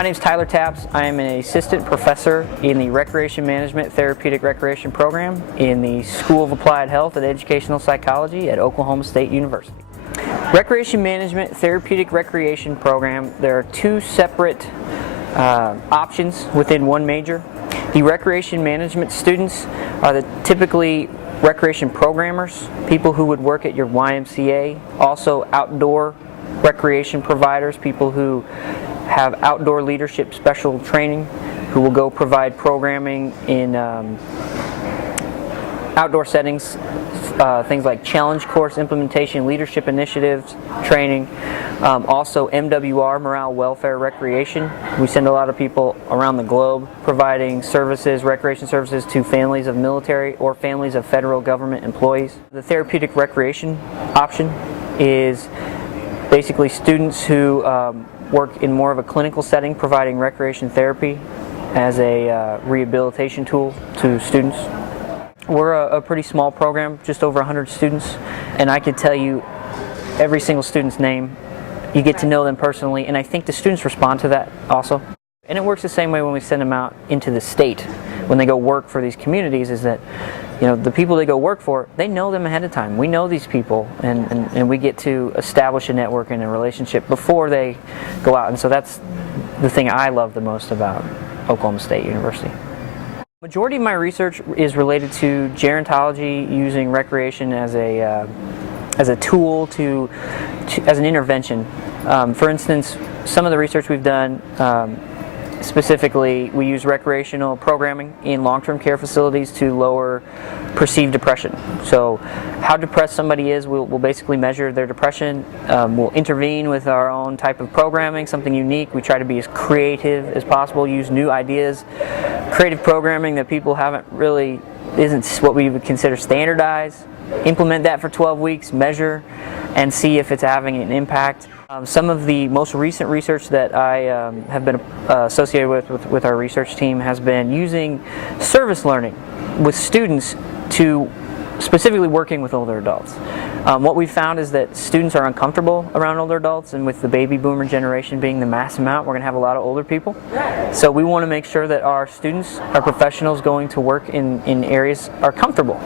My name is Tyler Taps. I am an assistant professor in the Recreation Management Therapeutic Recreation program in the School of Applied Health and Educational Psychology at Oklahoma State University. Recreation Management Therapeutic Recreation program, there are two separate options within one major. The recreation management students are typically recreation programmers, people who would work at your YMCA, also outdoor recreation providers, people who have outdoor leadership special training, who will go provide programming in outdoor settings, things like challenge course implementation, leadership initiatives, training. Also MWR, morale, welfare, recreation. We send a lot of people around the globe providing services, recreation services to families of military or families of federal government employees. The therapeutic recreation option is basically students who work in more of a clinical setting, providing recreation therapy as a rehabilitation tool to students. We're a pretty small program, just over 100 students, and I could tell you every single student's name. You get to know them personally, and I think the students respond to that also. And it works the same way when we send them out into the state. When they go work for these communities, is that the people they go work for, they know them ahead of time. We know these people, and we get to establish a network and a relationship before they go out. And so that's the thing I love the most about Oklahoma State University. Majority of my research is related to gerontology, using recreation as a tool as an intervention. For instance, some of the research we've done, specifically, we use recreational programming in long-term care facilities to lower perceived depression. So how depressed somebody is, we'll basically measure their depression. We'll intervene with our own type of programming, something unique. We try to be as creative as possible, use new ideas, creative programming that people isn't what we would consider standardized. Implement that for 12 weeks, measure, and see if it's having an impact. Some of the most recent research that I have been associated with our research team has been using service learning with students to specifically working with older adults. What we've found is that students are uncomfortable around older adults, and with the baby boomer generation being the mass amount, we're going to have a lot of older people. So we want to make sure that our students, our professionals going to work in areas are comfortable.